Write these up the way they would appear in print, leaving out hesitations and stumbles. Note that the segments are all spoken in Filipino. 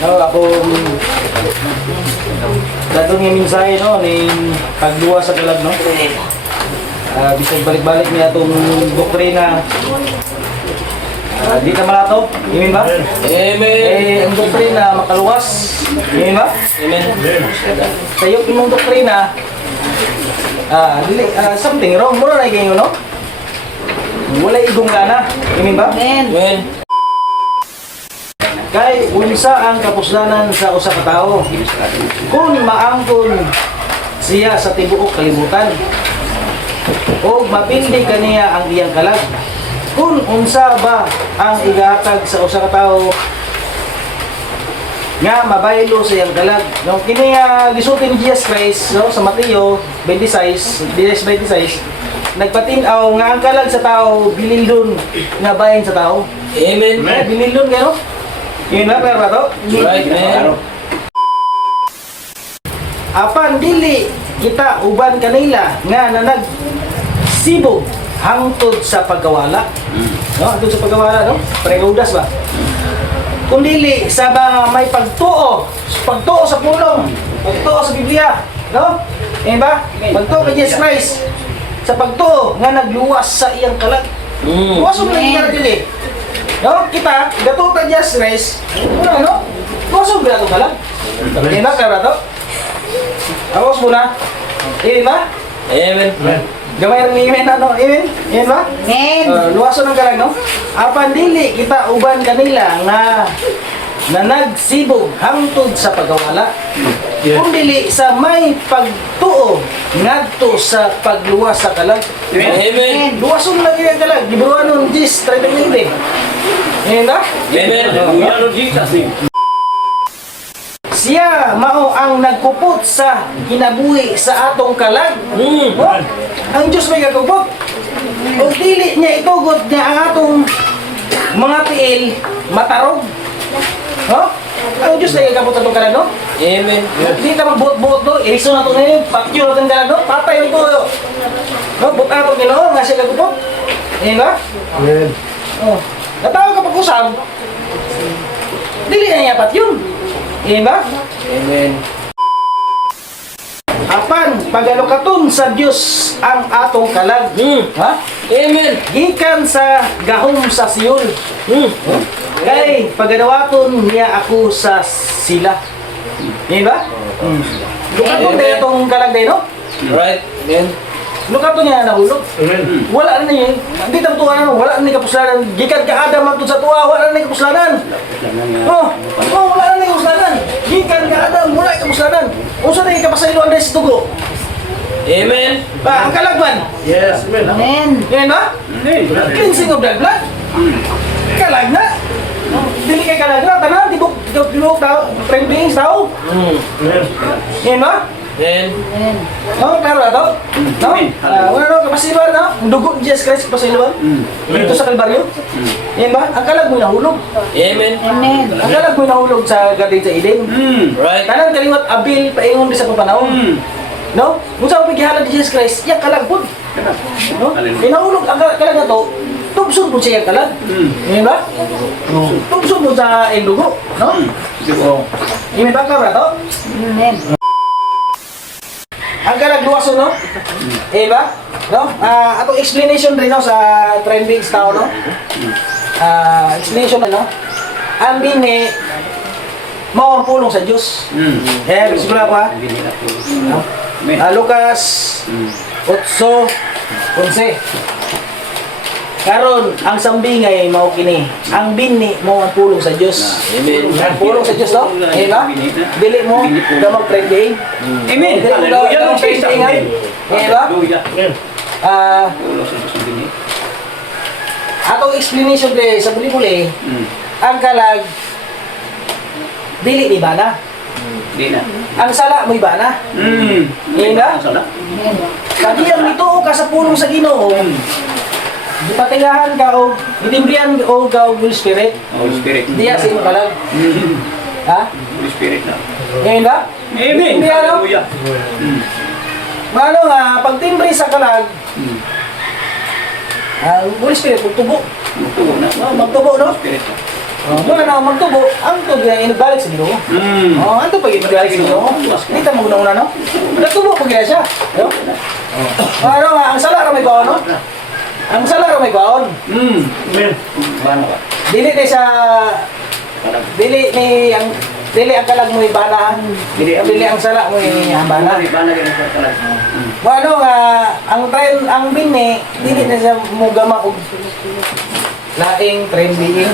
No, ako dadong yung mensahe no ning pagluwa sa kalag no. Bisag balik-balik niya itong doktrina. Di ka malato, amen ba? Amen. Ang doktrina makaluwas, amen ba? Amen. Kayo imong doktrina, something wrong mo na kayo no? Wala igong gana, amen ba? Amen. Kay unsa ang kapusdanan sa usa ka tawo kung maangkon siya sa tibuok kalibutan o mapindi kaniya ang iyang kalag kung unsa ba ang igahatag sa usa ka tawo nga mabaylo sa iyang kalag no kini gisulti ni Jesus Christ no sa Mateo 26 nagpatin-aw nga ang kalag sa tawo bililon nga bahin sa tawo. Amen. Bililon kayo. Yun na, pero to? Right, man. Apan dili kita uban kanila nga nanag sibog hangtod sa pagkawala. No, hangtod sa pagkawala, no? Pregudas ba? Kung dili sa mga may pagtuo sa pulong, pagtuo sa Biblia, no? Eh ba? Pagtuo kay Jesus Christ sa pagtuo nga nagluwas sa iyang kalag. Luwas mo na dili. No, kita gatuta Jesus Christ. Ano? Luwas mo na kalag. Hindi ba kaya to? Awas muna. Hindi ba? Amen. Gamay rin amen ano? Amen? Amen ba? Amen. Luwaso ng kalag, no? Apan dili kita uban kanila nga na nagsibog hangtod sa pagkawala. Kung dili sa may pagtuo ngadto sa pagluwas sa kalag. Amen. Luwason lang yung kalag. Libruan nun, Jis, 39. Amen ba? Amen. Siya mao ang nagkupot sa kinabuhi sa atong kalag. Oh, ang Diyos may gagupot. O dili niya itugot niya ang atong mga tiil matarog. Oh? Ang Diyos may gagupot sa atong kalag, no? Amen. Hindi ta magbuot-buot do, iriso na ito na yun, pakyo na itong kalag, no? Patay yung ito, no? Buta ito Ginoo nga siya gagupot. Ayan ba? Amen. Oh. Natawag ka pag-usap, dili na niya pat yun. Ayan ba? Amen. Apan, pagalukaton sa Dios ang atong kalag. Ha? Amen. Gikan sa gahom sa Siyon. Kay pagadawaton niya ako sa sila. Yan ba? Lukaton Amen. tayo itong kalag tayo, no? Right. Amen. Lukaton niya nahulog. Amen. Wala na niya. Hindi tayo tuwa na, wala na niya kapuslanan. Gikan ka Adam ang sa tuwa, wala na niya kapuslanan. Wala na niya kapuslanan. Gikan ka Adam, wala niya kapuslanan. Unsa na niya kapasailuan dahil sa tugo? Amen. Ang kalagman. Yes, amen. Amen. Yan ba? Cleansing of the blood. Kalag na. Dili kay kalag na. Tanan, tibok tao. Friend beings tao. Amen. Yan ba? Amen. Amen. No, klaro na to? No? Wala no, kapasiluan na. Ang dugo ni Jesus Christ kapasiluan. Dito sa Kalbaryo. Yan ba? Ang kalag mo nahulog. Amen. Amen. Ang kalag mo nahulog sa Garden sa Eden. Right. Tanan kaliwat abil paingon di sa papanahon. No? Kung saan pagkihalan ni Jesus Christ, yung kalag po. No? Pinahulog ang kalag na to, tubson po siya yung kalag. Yan ba? Tubson po sa dugo. No? Yan ba ka ba to? Amen. Ang kalag luwaso, no? Ba? No? Atong explanation rin no, sa trending tao, no? Explanation, no? Ang bini, mao ang pulong sa Diyos. Siguro ako ha? No? Lucas 8:11. Karon ang sambingay mao kini. Ang bini mo ang pulong sa Dios. Amen. Ang pulong sa Dios no? Eh ba? Dili mo damag trending. Amen. Dili mo damag trending. Eh ba? Atong explanation de sa buli-buli. Ang kalag dili ni bana. Di na. Ang sala mo ibana. Eh ba? Amen. Kadiyang nituo ka sa pulong sa Ginoo. Gipatingahan ka o gitimbrihan o ka o Holy Spirit. Holy Spirit. Diya sa imo kalag. Ha? Holy Spirit na. Ngayon ba? Amen. Gitimbrihan no? Hallelujah. Ano nga, pag timbre sa kalag, Holy Spirit, magtubo. Magtubo na. Magtubo, no? Spirit. Muna na magtubo, ang tubo yung inibalik sa Ginoo. Ang tubo yung inibalik sa Ginoo. Kita mo una no? Natubo pag gina siya. No? Ano nga, ang sala ra may baon, no? Ang sala ra may baon. Amen. Paano ka? Dili ni sa dili ang kalag mo ibana. Dili ang sala mo ibana. Paano ka sa kalag? Ano nga, ang bini, dili na siya mugama og laing trending,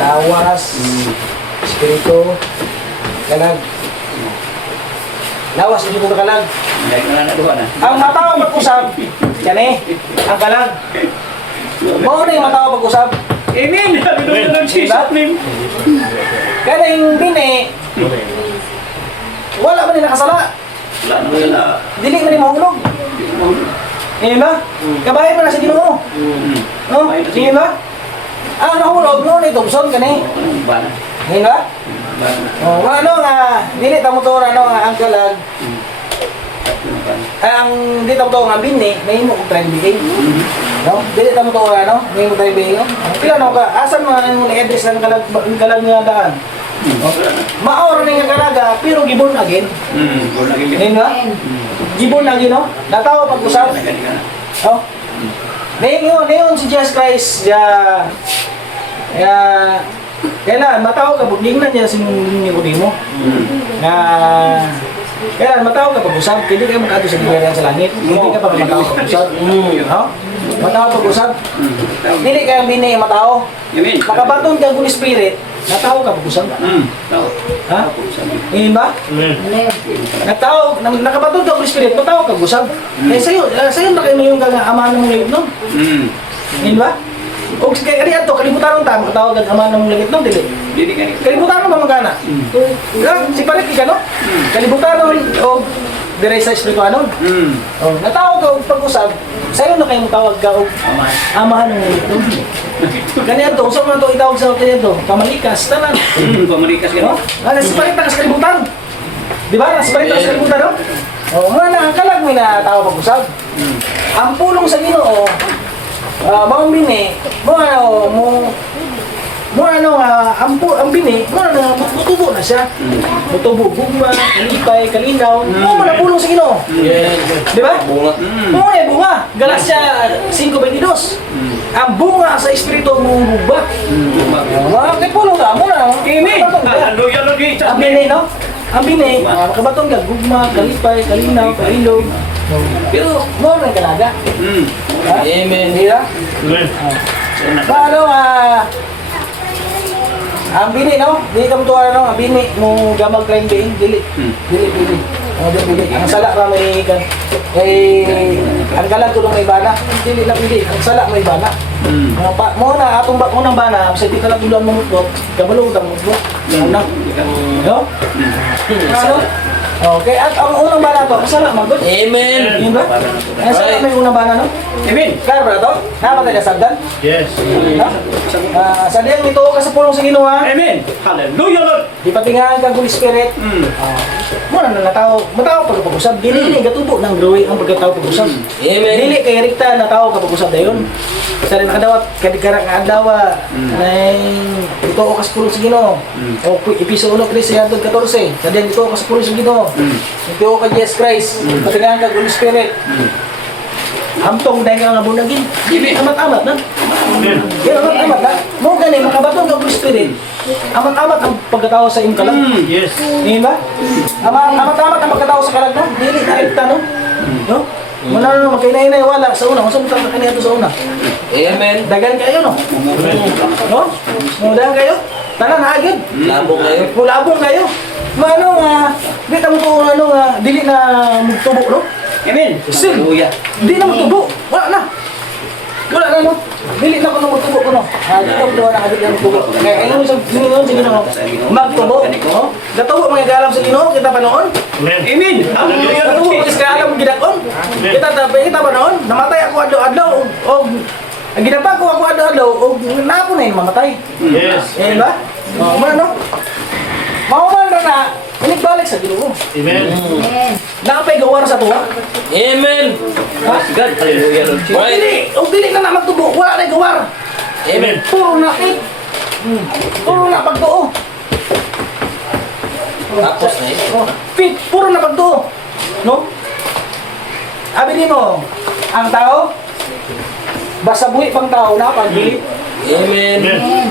lawas, espiritu, kalag. Lawas hindi ko kalag. Hindi ka na naduha na. Ang matawa pag-usap, yan ang kalag. Mao na yung matawa pag-usap. Amen! Sabi doon ng Jesus name. Kaya yung bini, wala man din nakasala. Wala na wala. Dili man din mahulog. Ngayon ba? Kabayan mo na sa Ginoo. No? Ngayon ba? Ang nahulog mo na itubson ka ni. Bana. Ngayon ba? Bana. Oh, ano nga, dili tamo to ano nga ang kalag. Ang dili tamo to nga bini, may mo og trending. No? Dili tamo to ano, may mo trending. Pila no ka, asan man mo ni-address ang kalag nga daan? Maor na nga kalaga, pero gibon again. Born again. Ngayon ba? Gibon lagi no? Natawa pag-usap. Oh. Ngayon si Jesus Christ kailan mataw ka buging na niya sinunin ko mo. Na kailan mataw ka pag-usap, hindi ka makadto sa libera sa langit. Hindi ka pa mataw pag-usap. No? Mataw pag-usap. Dili ka bini mataw. Amen. Makabaton ka Holy Spirit, nataw ka pag-usap. Ha? Ngayon ba? Nakabaton ka Holy Spirit, mataw ka pag-usap. Eh sa'yo na kayo yung ama ng langit no? Ngayon ba? O kaya kaya ito, kalibutan ng tama, katawag ang ama ng langit no? Dili. Dili ka ni. Kalibutan mo magana. Si Parit ka no? Kalibutan o dire sa espirituano. Oh, natawag ka og pag-usap, sa'yo na kayo tawag ka og amahan ng langit no? Ganyan to, usap na to itawag sa kanya to, pamalikas, tanan. Pamalikas ka No? no? Si Parit ka sa kalibutan. Di ba? Si Parit ka sa kalibutan no? Oh, muna na ang kalag mo na tawag pag-usap. Ang pulong sa Ginoo, mga bini, ang bini, mutubo na siya. Mutubo, gugma, kalipay, kalinaw. Mo na pulong sa Ginoo. Di ba? Bunga. Mo na bunga. Galacia 5:22. Ang bunga sa espiritu mo bugba. Kay pulong ka, mo na. Amen. Hallelujah Lord Jesus. Ang bini, no? Ang bini, makabaton ka, gugma, kalipay, kalinaw, kalilog. Pero, mo na kalaga. Amen. Hindi na? Paano ang bini no? Dili ka mo tuwa no? Ang bini mo gamag trending, dili. Dili. Ang sala ra may kan. Ang kalag ko may bana. Dili lang dili. Ang sala may bana. Mo na atong unang bana, sa di kalag dulan mo mutot, kabalo ta mo mutot. Una. No? Ano? Okay, at ang unang bana to, kasala magod. Amen. Yun ba? Ang sala may unang bana no? Amen. Klaro ba to? Napatay ka sagdan? Yes. No? Sa diyang nito ka sa pulong sa Ginoo ha? Amen. Hallelujah Lord. Di patingahan ka Holy Spirit. Muna na mataw pag-usap. Dili gatubo ng growing ang pagkatao pag-usap. Amen. Dili kay rekta na tao ka pag-usap dayon. Sa rin kadawat kadikara nga adlaw nay ito ka sa pulong sa Ginoo. O episode 13:14. Sa diyang ito ka sa pulong sa Ginoo. Ito ka Jesus Christ. Patingahan ka Holy Spirit. Hamtong dahil ka nga bunagin. Dili amat-amat na. Pero amat-amat na. Mo gani makabaton ka Holy Spirit. Amat-amat ang pagkatao sa imong kalag. Yes. Di ba? Amat-amat ang pagkatao sa kalag na. Dili direkta no. No? Muna na magkainay wala sa una. Unsa mo ta kanina to sa una? Amen. Dagan kayo no. No? Dagan kayo. Tanan na agad. Labong kayo. Mulabong kayo. Mano nga, di ta mo to ano nga dili na magtubo no. Amen. Sin. Hallelujah. Di na magtubo. Wala na. Wala na no. Dili na ko na magtubo ko no. Dito ko na agad na magtubo. Kaya ayun sa Ginoo sige no. Magtubo. No? Gatubo mga galam sa Ginoo kita panoon. Amen. Hallelujah Lord Gatubo Jesus. is kaalam gidakon. Kita panoon. Namatay ako adlaw-adlaw og ang ginapa ko ako adlaw-adlaw og napo na yung mamatay. Yes. Eh ba? Oh, no. Mauman na balik sa Ginoo. Amen. Napay gawar sa tuwa. Amen. Praise God. Hallelujah Lord Jesus. O dili na magtubo, wala na gawar. Amen. Puro nakit. Puro na pagtuo. Tapos na yun. Oh, fit, puro na pagtuo. No? Abi mo, ang tao, basta buhi pang tao na panbilit. Amen.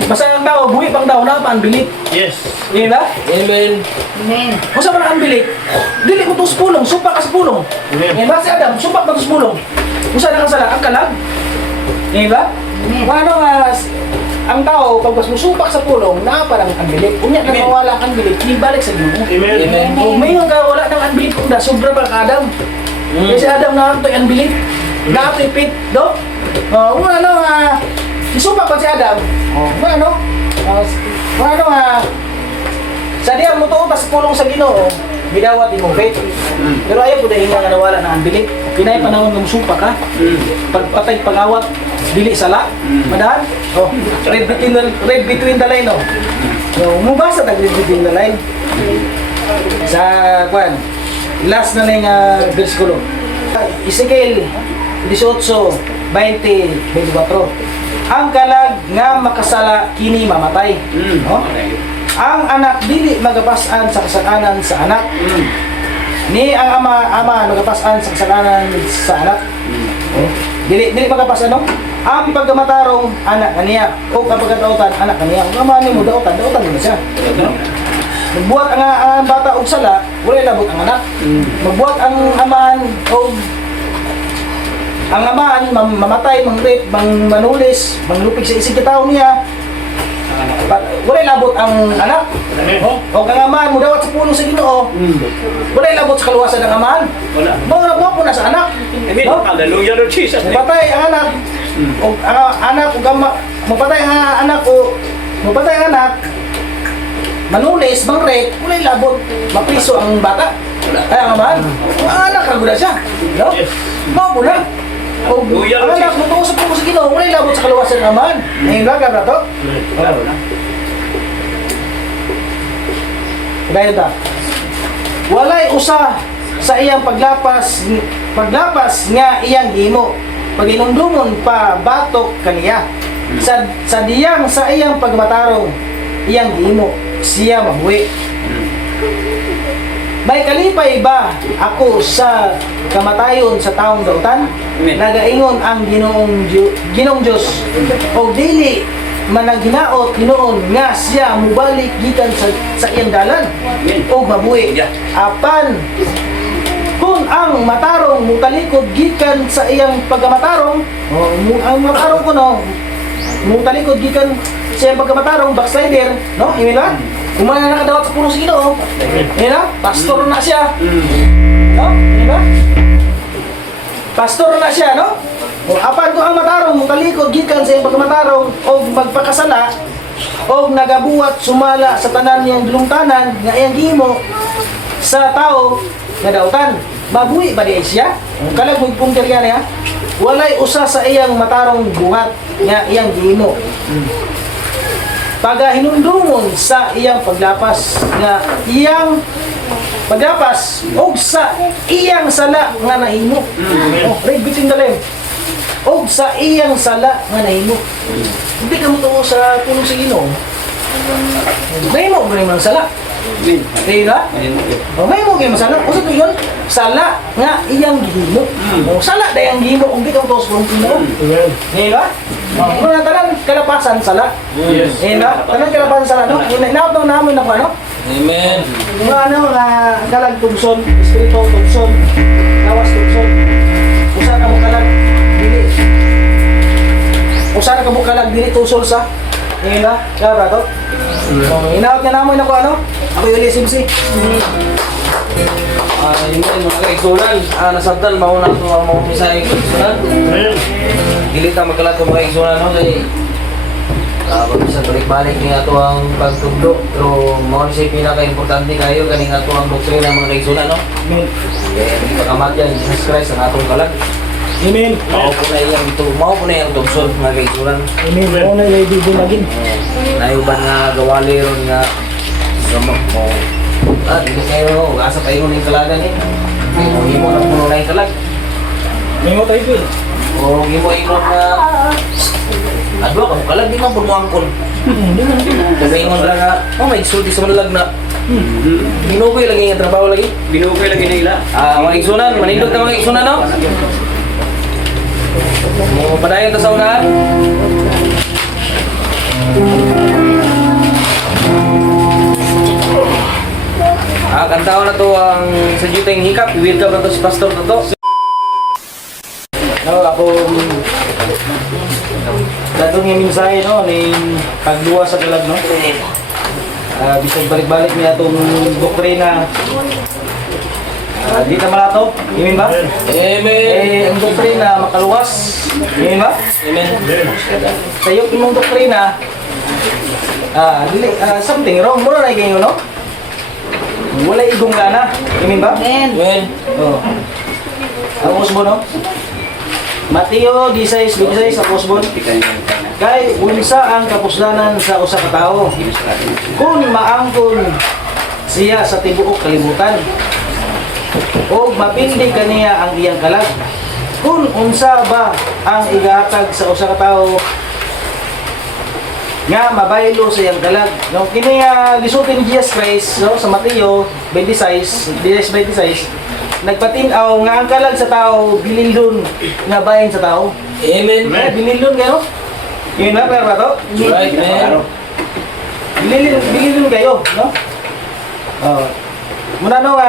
Basta ang tao, buhi pang tao na panbilit. Yes. Hindi ba? Amen. Amen. Kung saan man ang bilit, dili mo tos pulong, supak ka sa pulong. Amen. Hindi ba si Adam, supak ba tos pulong? Kung saan ang sala, ang kalag. Hindi ba? Amen. Ano nga, ang tao, pag mas musupak sa pulong, parang ang bilit. Kung yan, Amen. nawawala kang bilit, ibalik sa Ginoo. Amen. Amen. Kung may yung wala ng unbilit kung da, sobra pa ka Adam. Kasi Adam na ito yung unbilit. Na ito yung pit, do? Kung ano nga, isupak pa si Adam. Kung ano, sa diyan mo to, tas pulong sa Ginoo, bidawat mo faith. Pero ayaw po dahil nga nawala ng unbilit. Pinay panahon ng supak ha. Pagpatay, pagawat, dili sala. Madahan? Oh, read between the line, oh. So, mubasa tag read between the line. Sa, kwan, last na lang versikulo. Ezekiel 18, 20, 24. Ang kalag nga makasala, kini mamatay. No? Ang anak dili magapasan sa kasalanan sa anak. Ni ang ama magapasan sa kasalanan sa anak. Dili magapasan no? Ang pagkamatarong anak kaniya o ang pagkatautan anak kaniya. Kung ama ni mo dautan mo siya. Magbuhat ang bata og sala, wala labot ang anak. Magbuhat ang amahan og ang amahan mamatay, mangrip, manulis, manglupig sa isig kitaw niya. Wala labot ang anak. O ang amahan mo dawat sa puno sa Ginoo. Wala labot sa kaluwasan ng amahan. Wala. Mo po na sa anak. Amen. No? Hallelujah, Lord Jesus. Mapatay ang anak. O ang anak o mapatay ang anak o mapatay ang anak. Manulis, mangrip, wala labot. Mapriso ang bata. Ay ang amahan. Ang anak kagula siya. No? Yes. Mao po na. O Hallelujah, ang Lord anak mo tungo sa puno sa Ginoo, wala labot sa kaluwasan ng amahan. Ngayon ba ka to? Wala na. Dahil ta. Walay usa sa iyang paglapas nga iyang himo. Paginumdumon pa batok kaniya. Sa diyang sa iyang pagmatarong iyang himo siya mabuhi. May kalipay ba ako sa kamatayon sa taong dautan? Amen. Nagaingon ang Ginoong Diyos o dili managhinaot Ginoon nga siya mubalik gikan sa iyang dalan o mabuhi. Yeah. Apan kung ang matarong mutalikod gikan sa iyang pagkamatarong ang matarong ko no mutalikod gikan sa iyang pagkamatarong backslider no imi ba kumana na nakadawat sa puno sa Ginoo imi na pastor na siya no imi ba pastor na siya no o apan ko ang matarong mutalikod gikan sa iyang pagkamatarong o magpakasala o nagabuhat sumala sa tanan niyang dulungtanan nga iyang gihimo sa tao nga dautan mabuhi ba diay siya kalag mo punter yan ha walay usa sa iyang matarong buhat nga iyang gihimo pagahinumdumon sa iyang paglapas nga iyang paglapas og sa iyang sala nga nahimo read between the line og sa iyang sala nga nahimo hindi ka mo tuo sa puno sa Ginoo nahimo mo rin ang sala di ba? O may mo gyud masala. Usa to yun? Sala nga iyang gihimo. O sala dayang gihimo kung di ka utos kung Ginoo. Di ba? Kung tanan kalapasan sala. Yes. Di ba? Tanan kalapasan sala no. Inaot na namin ako ano? Amen. Mga ano nga kalag tugson, espiritu tugson, lawas tugson. Usa ka mo kalag dili. Usa ka mo kalag dili tusol sa. Di ba? Kaya to? Inaot nga namin ako ano? Ako yung LSMC. Amen. Mga kaigsunan. Nasabtan, mauna ito ang mga misa kaigsunan. Dili ta magkalat mga kaigsunan. No? Kaya pag-isa balik-balik niya ito ang pagtugdo. Pero mga siya pinaka-importante kayo. Kaning ito ang doktrina ng mga kaigsunan. No? Kaya hindi pagkamatyan, Jesus Christ ang atong kalag. Amen. Mao po na iyang tugson mga kaigsunan. Amen. Ano na yung bibunagin? Nayuban nga gawali ron nga gamot mo. Hindi kayo, asa pa yung kalagan eh. Hindi mo na puno na yung kalag. May mo tayo po O hindi mo ingon nga Adwa ka kalag di man pud mo angkon. Dagingon ra nga, oh may sulti sa malalag na. Binugoy lagi nga trabaho lagi. Binukoy lagi na ila. Mga igsunan, manindot na mga igsunan no. Mo padayon ta sa unahan. Kantaon na to ang sa juteng hikap. Welcome na to si Pastor na to. No, ako datong yung mensahe no ni pagluwa sa kalag no. Bisag balik-balik niya itong doktrina. Di na malato, imin ba? Amen. Ang doktrina makaluwas, imin ba? Amen. Sa'yo imong doktrina, something wrong. Muna na kayo, no? Wala igong lana, imin ba? Amen. Oh. Ang usbo, no? Mateo 16:26 ang usbo. Kay unsa ang kapusdanan sa usa ka tawo? Kung maangkon siya sa tibuok kalibutan, o mapindi kaniya ang iyang kalag. Kung unsa ba ang igahatag sa usa ka tawo nga mabaylo sa iyang kalag. No, kini gisulti ni Jesus Christ no, sa Mateo 26, nagpatin-aw nga ang kalag sa tao bililon nga bahin sa tao. Amen. Bililon kayo? Yun na, pero ba to? Right, man. Bililon kayo, no? Oh. Muna no,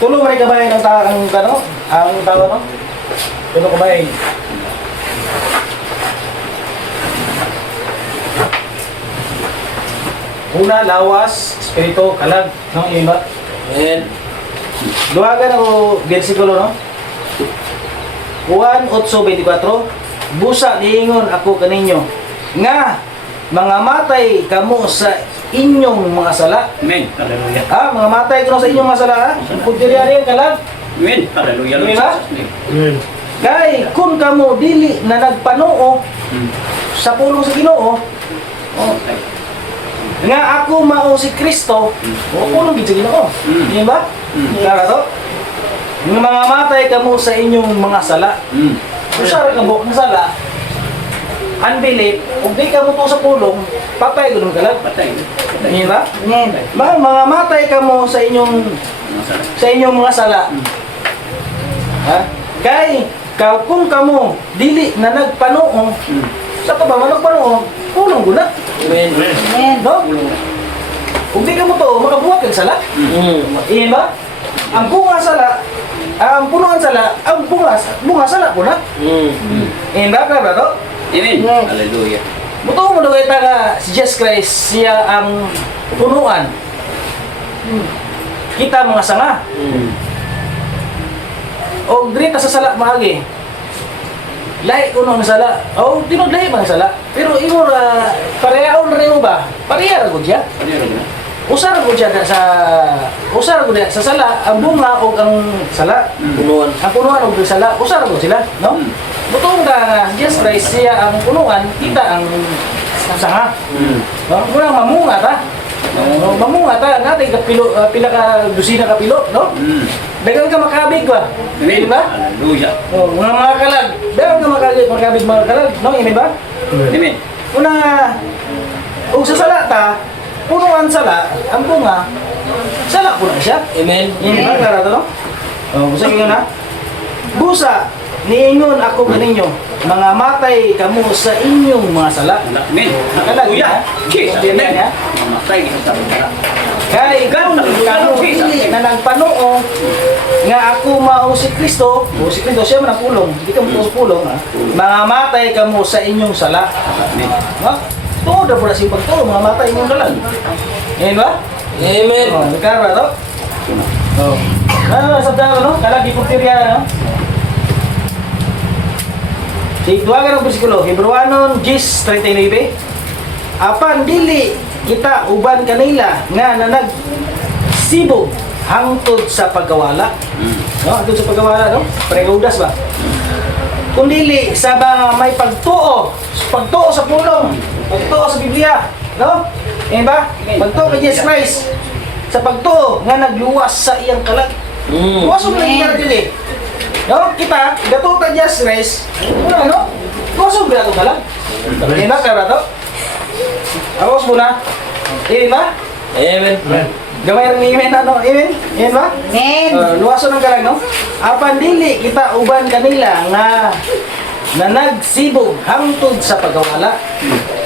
tulong man kabayan ang tao, ang tao, no? Tulong kabayan. Una, lawas, espiritu, kalag, no? Yun ba? Amen. Duhagan ako versikulo, no? Juan 8:24, busa niingon ako kaninyo nga mga matay kamo sa inyong mga sala. Amen. Hallelujah. Mga matay kamo sa inyong mga sala, ha? Pagdiriya rin kalag. Amen. Hallelujah. Amen ba? Kay kung kamo dili na nagpanoo sa pulong sa Ginoo, nga ako mao si Kristo, pulong gid sa Ginoo. Di ba? Kaya to? Yung mga matay kamo sa inyong mga sala. Kung siya rin kamo ng sala, unbelief, kung di ka mo to sa pulong, patay ko ng kalag. Patay. Hindi ba? Mga matay ka mo sa inyong mga sala. Ha? Kay, kung kamo dili na nagpanoo, sa ka ba nagpanoo, pulong ko na. Amen. No? Kung di ka mo to, makabuhat kang sala. Hindi ba? Ang bunga sala, ang punuan sala, ang bunga sala ko na. Hindi ba? Kaya ba to? Amen. Hallelujah. Buto mo daw nga si Jesus Christ, siya ang punuan. Kita mga sanga. O diri ta sa sala maagi. Lahi kuno ang sala. O tinod lahi bang sala. Pero imo ra parehaon rin mo ba? Pareha ra gud siya. Usar gud siya sa sala ang bunga o ang sala. Punuan. Ang punuan o ang sala, usar gud sila, no? Butong ka Jesus Christ, siya ang punuan, kita ang sanga. No? Muna mamunga ta. No, mamunga ta, natin pila ka dusina ka pilo, no? Dagan ka makabig ba? Amen. Di ba? Hallelujah. Oh, mga kalag. Dagan ka makabig mga kalag, no? Ini ba? Amen. Una, kung sa sala ta, punuan sala, ang bunga, sala po na siya. Amen. Ini ba? Klara to, no? Oh, busa kayo na. Busa, niingon ako kaninyo, mga matay kamo sa inyong mga sala. Amen. Hallelujah. Jesus. Amen. Amen. Mamatay kita sa mga. Kay kamo dili na nagpanoo nga ako mao si Kristo, o si Kristo siya man ang pulong, hindi ka mo sa pulong, ha? Mga matay kamo sa inyong sala. Amen. Ha? Tuod na po na si pagtuo, mga matay inyong kalag. Ngayon ba? Amen. Nagkara to? Oo. Sabda no? Kalag di pagtirya, no? Ituwagan ang bersikulo, Hebrewanon 10:39. Apan dili kita uban kanila nga sibog hangtod sa pagkawala. No, hangtod sa pagkawala, no? Pregaudas ba? Kung dili sa may pagtuo sa pulong, pagtuo sa Biblia, no? Eh ba? Pagtuo kay Jesus Christ. Sa pagtuo nga nagluwas sa iyang kalag. Luwas mo na dili. No, kita gatuta Jesus Christ. Ano? Kusog ba ito kalag? Amen ba, kabrato? Awas muna. Amen ba? Amen. Gamay rin amen ano? Amen? Amen ba? Amen. Luwaso ng kalag, no? Apan dili kita uban kanila nga nagsibog hangtod sa pagkawala.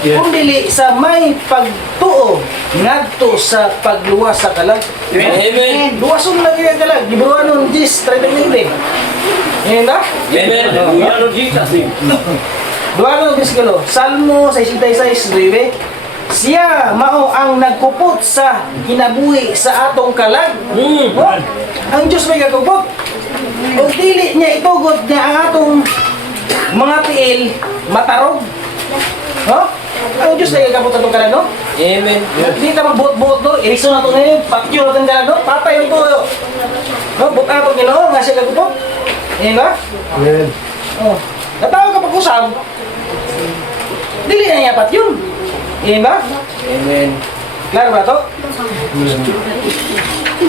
Kung dili sa may pagtuo ngadto sa pagluwas sa kalag. Amen. Luwaso na kaya kalag. Gibruan nun 10:39. Amen ba? Amen. Hallelujah, Lord Jesus. Duha ka ng bersikulo. Salmo 66:9. Siya mao ang nagkupot sa kinabuhi sa atong kalag. Oh, ang Diyos may gagupot. Kung dili niya itugot niya ang atong mga tiil, matarog. Oh? Ang Diyos may gagupot sa atong kalag, no? Amen. Hindi ta magbuot-buot, no? Iriso na ito ngayon, pakyo na itong kalag, no? Patay ito, no? Buta ito, Ginoo, nga siya gagupot. Ayan ba? Amen. Oh. Natawag ka pag-usap. Dili na yapat yun. Ayan ba? Amen. Klaro ba ito?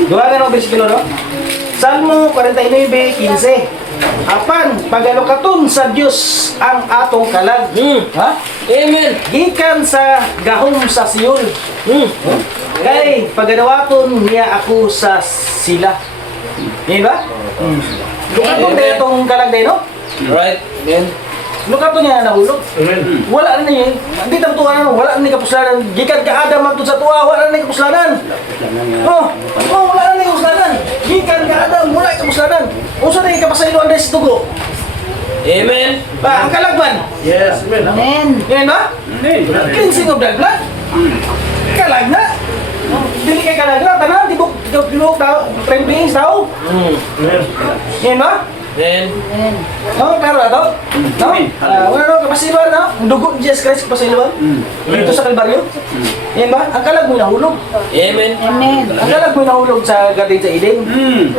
Duha ka ng bersikulo, no? Salmo 49:15. Apan, pagalukaton sa Diyos ang atong kalag. Ha? Amen. Gikan sa gahom sa Siyon. Kay pagadawaton niya ako sa sila. Ayan ba? Lukaton Amen. na itong kalag din, no? Right. Amen. Lukaton niya nahulog. Amen. Wala na niya. Hindi tamo tuwa na. Wala na ni kapuslanan. Gikan ka Adam ang sa tuwa. Wala na ni kapuslanan. Oh, wala na ni kapuslanan. Gikan ka Adam. Wala ni kapuslanan. Unsa na yung kapasayloan dahil sa tugo? Amen. Ba, ang kalagban. Yes, amen. Amen. Yan ba? Cleansing of the blood. Kalag na. Dili kay kalag na. Tanan, tibok tao. Friend beings tao. Amen. Yan ba? Amen. Amen. No, klaro na to? No? Wala no, kapasiluan na. Ang dugo ni Jesus Christ kapasiluan. Dito sa Kalbaryo. Yan ba? Ang kalag mo nahulog. Amen. Amen. Ang kalag mo nahulog sa Garden sa Eden.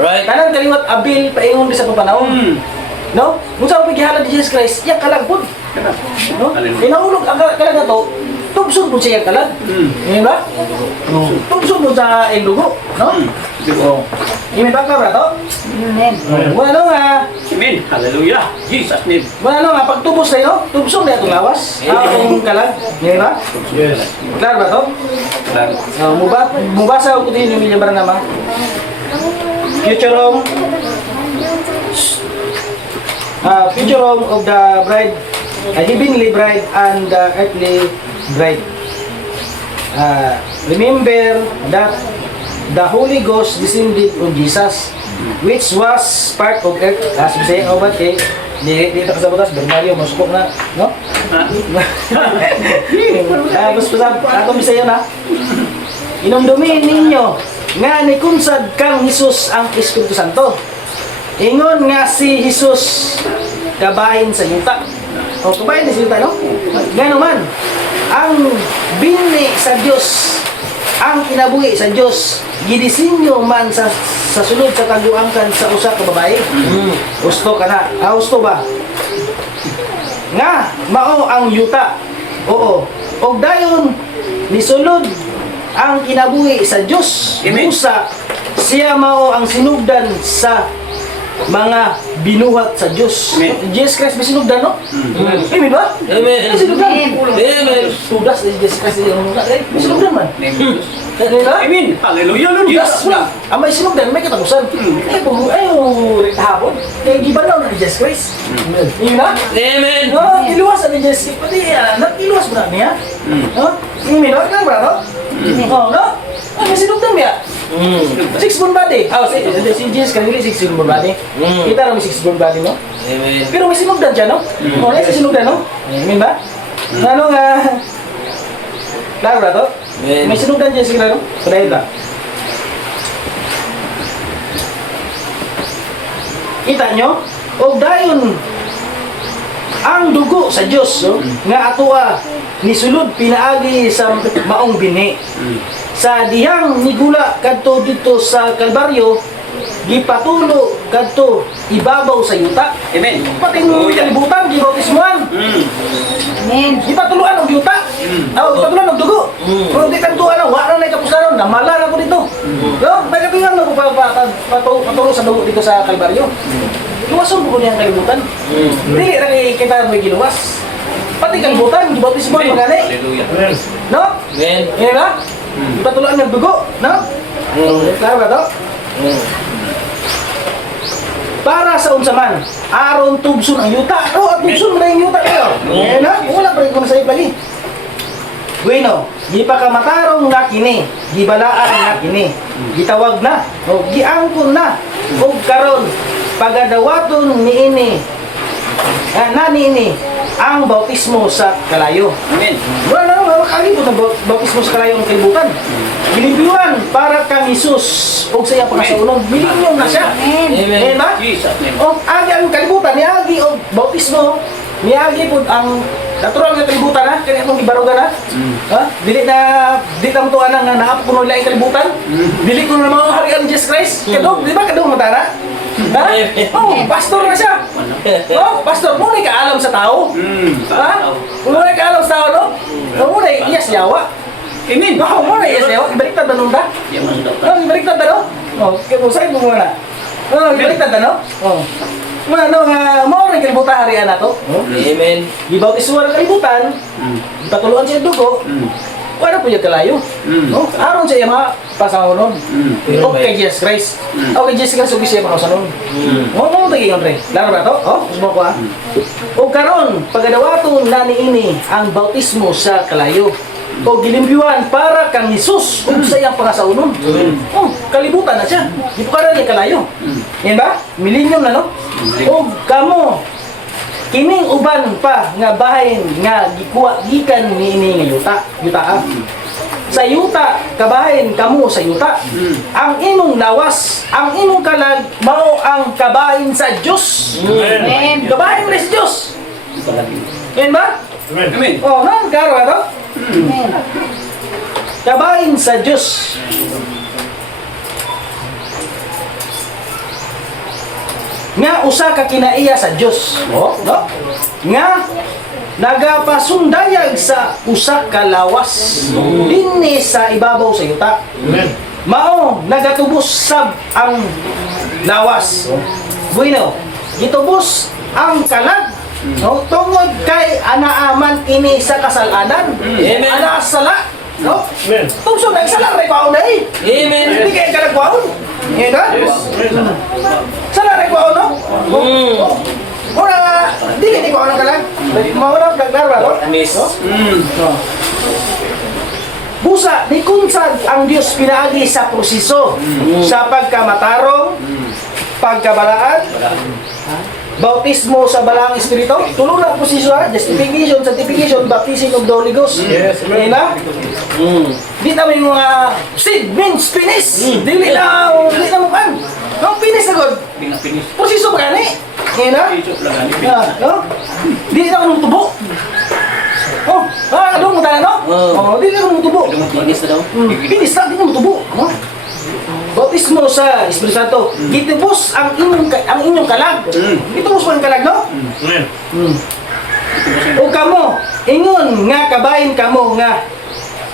Right. Tanan kaliwat abil paingon di sa papanahon. No? Kung saan paghihalad ni Jesus Christ, iya kalag po. No? Pinahulog ang kalag na to, tubson po siya kalag. Yan ba? Tubson po sa dugo. No? Imin ba ka ba to? Amen. Wala no nga. Amen. Hallelujah. Jesus name. Wala no nga. Pagtubos na yun, tubson na itong lawas. Ang kalag. Yan ba? Yes. Klaro ba to? Mubasa ko din yung milyabar naman. Future home. Future home of the bride, heavenly bride and the earthly bride. Remember that the Holy Ghost descended on Jesus, which was part of earth. As we say, obat kay dito ka sa butas, Bernardo, masukok na, no? Gusto sa atong bisayo na. Inumdumin ninyo nga ni kunsad kang Hesus ang Espiritu Santo. Ingon nga si Jesus kabahin sa yuta. O kabahin sa yuta, no? Gano man, ang bini sa Diyos, ang kinabuhi sa Diyos, gidisinyo man sa sulod sa taguangkan sa usa ka babae. Gusto ka na. Gusto ba? Nga, mao ang yuta. Oo. Og dayon ni sulod ang kinabuhi sa Diyos. Amen. Musa, siya mao ang sinugdan sa mga binuhat sa Diyos. Amen. Jesus Christ may sinugdan, no? Amen ba? Amen. May sinugdan. Amen. Tudas ni Jesus Christ may sinugdan man. Amen. Amen ba? Amen. Hallelujah, Lord Yes, Jesus. wala. Ang may sinugdan, may katapusan. Hapon. Kaya gibanaw na ni Jesus Christ. Yun na? Amen. No, iluwas ni Jesus Christ. Pati, iluwas ba niya? No? Amen ba? Kaya ba, no? Oh, no? May sinugdan niya. Six bone body. Si Jesus kanili six bone body. Kita namin six bone body, no? Amen. Pero may sinugdan siya, no? Oh, may sinugdan, no? Amen ba? Ano nga? Klaro ba to? Amen. May sinugdan siya sila, no? Padayon ba? Kita nyo? O dayon ang dugo sa Diyos, no? Nga atua ni sulod pinaagi sa maong bini. Sa dihang nigula kadto dito sa Kalbaryo, gipatulo kadto ibabaw sa yuta. Amen. Pati ng kalibutan, gibautismuhan. Amen. Gipatuluan og yuta. Gipatuluan og dugo. Kung di kantuan ang wala na kapusaron, namala na ko dito. No? May katingan na ko patulong sa dugo dito sa Kalbaryo. Luwason po ko niyang kalibutan. Dili ra kay kita may giluwas. Pati kalibutan, gibautismo ang mga Hallelujah. no? Amen. Yan ba? Ipatuloy ang dugo, no? Klaro ba to? Para sa unsa man, aron tubson ang yuta. No, at tubson mo na yung yuta kayo. Yan na, wala pa rin ko na sa'yo lagi. Bueno, di pa ka matarong na kini, gibalaan na kini, gitawag na, o giangkon na, o karon pagadawaton niini, niini, ang bautismo sa kalayo. Amen. Wala na, makalibot ang bautismo sa kalayo ang kalibutan. Gilibyuan para kang Isus, o sa iyang pangasunon, milinyon na siya. Amen. Amen ba? Jesus name. O agi ang kalibutan, niagi o bautismo, niagi po ang natural na kalibutan ha, kaya itong ibarugan ha. Ha? Dili mo tuwa nang nakapuno nila yung kalibutan. Dili ko na mga harian ni Jesus Christ. Kadong, di ba kadong matana? Ha? Oh, pastor na siya. Oh, pastor, muna kaalam sa tao. Ha? Muna kaalam sa tao, no? Muna iyas yawa. Amen. No, muna iyas yawa. Ibaliktad na nung ta. Yaman daw. Oh, ibaliktad na, no? Oh, kaya mo sa'yo mo muna. Oh, ibaliktad na, no? Oh. Muna, no, mo rin kalibutan harian na to. Oh. Amen. Gibautismo ng kalibutan, ipatuluan siya dugo, wala po yung kalayo. No? Aron siya yung mga pasangonon. O kay Jesus Christ. O kay Jesus Christ, ugis siya mga pasangonon. O, tagi yun, Re. Laro ba ito? O, usmo ko ha. O karon, pagadawaton na niini ang bautismo sa kalayo. O gilimbyuan para kang Jesus kung sa iyang pangasaunon. O, kalibutan na siya. Di po ka rin kalayo. Yan ba? Millennium na, no? O, kamo, kining uban pa nga bahin nga gikuha gikan niini nga yuta sa yuta kabahin kamo sa yuta ang imong lawas ang imong kalag mao ang kabahin sa Dios Amen. kabahin ni sa Dios yan ba Amen. oh nan karo ato Amen. kabahin sa Dios nga usa ka kinaiya sa Dios no nga nagapasundayag sa usa ka lawas dinhi sa ibabaw sa yuta mao nagatubos sab ang lawas bueno gitubos ang kalag no tungod kay anaaman ini sa kasalanan ana sala no tungso na sala ray paon dai Amen. hindi kay kalagwaon yan ha sala ray paon no ora dili ko ano kalang mawala nagdaro ba to Amis. busa ni kunsad ang Dios pinaagi sa proseso sa pagkamatarong pagkabalaan bautismo sa balang espiritu tulo na ang proseso ha justification sanctification baptism of the Holy Ghost yan na di namin mga seed means finish dili na mo kan no finish na god Pinapinis. proseso ba gani yan na Jesus lang ani. no? Di na ako nung tubo. Oh, ano mo tayo, no? Oh, di na ako nung tubo. Linis na daw. Pinis lang, di na mo tubo. No? Bautismo sa Espiritu Santo. Gitubos ang inyong kalag. Gitubos mo ang kalag, no? O kamo, ingon nga kabayin kamo nga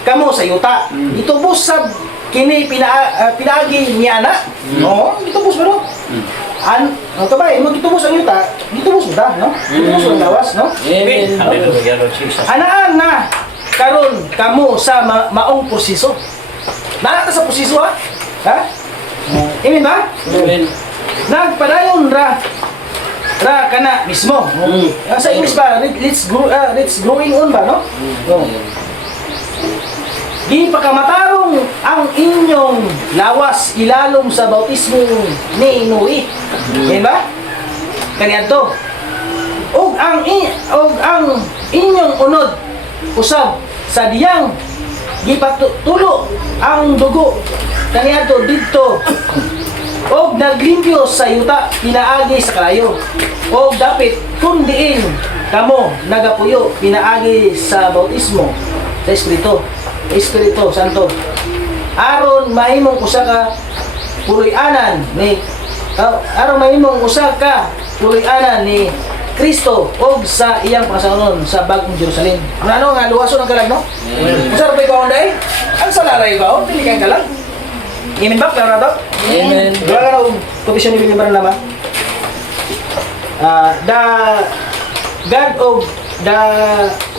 kamo sa yuta. Gitubos sa kini pinaagi niya na. Oo, gitubos mo, no? Ang kabay, mo gitubos ang yuta, gitubos mo ta, no? Gitubos mo ang lawas, no? Amen. Hallelujah, Lord Jesus. Anaan na karon kamo sa maong proseso. Nata sa proseso ha? Ha? Amen ba? Amen. Nagpadayon ra kana mismo. Sa English ba? Let's growing on ba, no? Di pagkamatarong ang inyong lawas ilalom sa bautismo ni Noe. Yan ba? Kaniadto. Og ang inyong unod usab sa diyang gipatulo ang dugo kaniadto didto og naglimpyo sa yuta pinaagi sa kalayo og dapit kun diin kamo nagapuyo pinaagi sa bautismo sa Espiritu Santo aron mahimong usa ka puloy-anan ni ni Kristo og sa iyang pangasanon sa bagong Jerusalem. Ano nga luwason ang kalag, no? Usa pa ikaw onday? Ang salaray ko, dili kay kalag. Amen ba? Pero na to? Amen. Wala ka na komisyon ni Bilibaran naman. The God of the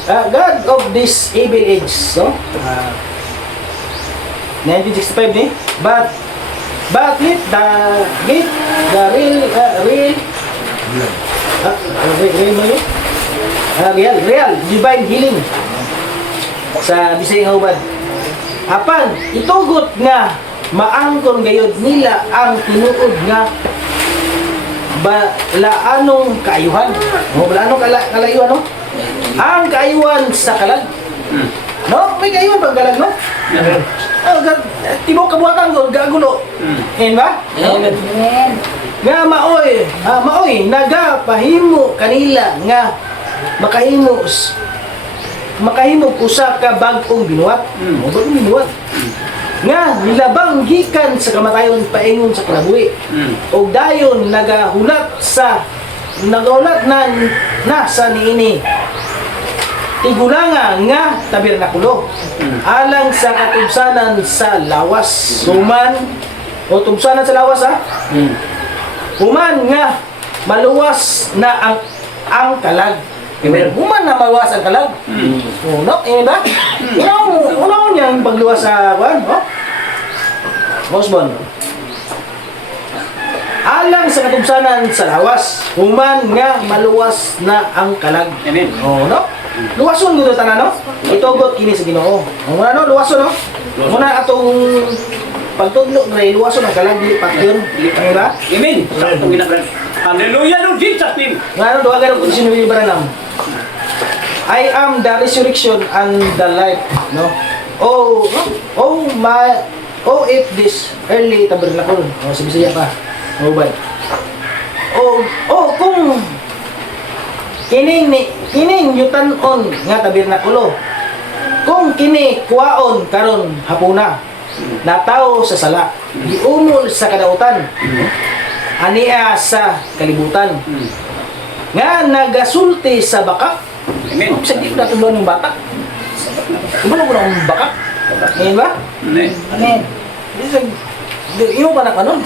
God of this evil age, no? 1965 ni. But let the give the real divine healing sa Bisaya nga ubad. Apan itugot nga maangkon gayud nila ang tinuod nga balaanong kaayuhan. O balaanong kalayuhan, no? Ang kaayuhan sa kalag. No? May kaayuhan bang kalag, no? Oh, tibok kabuhatan ko, gagulo. Yan ba? Amen. Amen. Nga maoy, nagapahimo kanila nga makahimo usa ka bag-ong binuhat. O bagong binuhat. Nga nilabang gikan sa kamatayon paingon sa kalabuhi. O dayon nagahulat na sa niini. Igulanga nga tabernakulo alang sa katubsanan sa lawas. Human o tubsanan sa lawas, ha? Human nga maluwas na ang kalag. Human na maluwas ang kalag. No? Ba? Unaw niya ang pagluwas sa kuwan, no? Mosbon. Alang sa katubsanan sa lawas, human nga maluwas na ang kalag. Amen. Oh, no? Luwason gud tanan, no? Itugot kini sa Ginoo. Muna no, luwason, no? Muna atong pagtudlo na luwason ang kalag dili patyon. Ano ba? Amen. Sa itong ginagawa. Hallelujah, Lord Jesus name. Ngano duha ka kung sino baranam. I am the resurrection and the life, no? If this early tabernacle. O, sa Bisaya pa. O, ba? Kung kining yutanon nga tabernakulo. Kung kini kuwaon karon hapuna. Nataw sa sala. Giumol sa kadautan. Ania sa kalibutan. Nga nagasulti sa bakak. Amen. Sa di ko natulungan ng batak. Iba na ko ng bakak. Ngayon ba? Amen. Amen. Iyo ba na kanon?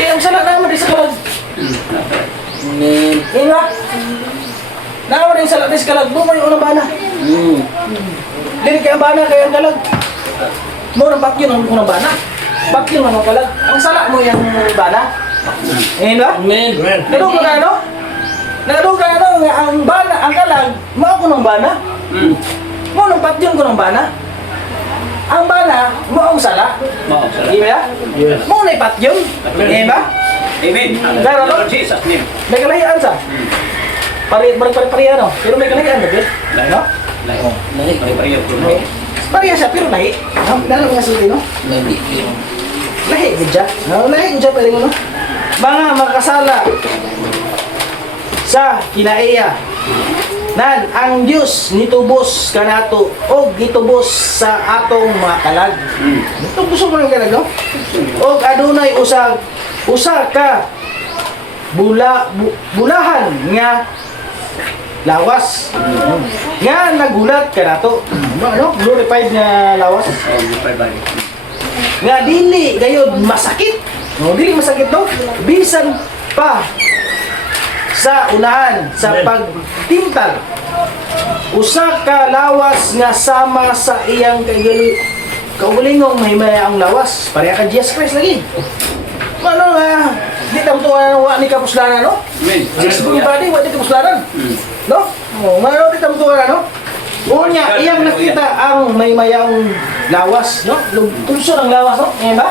Ang sala naman di sa kalag. Ngayon ba? Naman yung sala di sa kalag. Mo yung unang bana. Dili kaya bana kaya ang kalag. Mo nang bakyo ng unang bana. Bakyo ng unang kalag. Ang sala mo yung bana. Ngayon ba? Amen. Nadung ka na, no? Nadung ka na, nga ang bana, ang kalag, mao ko ng bana. Mo nang patyon ko ng bana. Ang bana, mo ang sala. Mao, salamat. Di ba? Yes. Mo na patyon. Di ba? Amen. Claro, no? Lord Jesus name. May kalahian sa. Pare-pare no? Pero may kalahian, no? No? Lahi. Lahi pa rin ko. Pareha siya, pero lahi. Dahil nga sulti, no? Lahi, gudya. No, lahi, gudya pa rin, no? Mga makasala sa kinaiya nan ang Dios nitubos kanato o gitubos sa atong mga kalag. Tubos mo ng kalag, no? O adunay usa ka bulahan nga lawas nga nagulat kanato. Ano? Glorified nga lawas nga dili gayud masakit. No, dili masakit, no? Bisan pa sa unahan sa pagtintal usa ka lawas nga sama sa iyang kaugulingong mahimaya ang lawas pareha ka Jesus Christ lagi. Ano nga di tamtuan wa ni kapuslanan, no? Amen. Jesus body wa di kapuslanan. No? Ano di tamtuan, no? Unya iyang nakita ang maymayang lawas, no? Tulso ang lawas, no? Ngayon ba?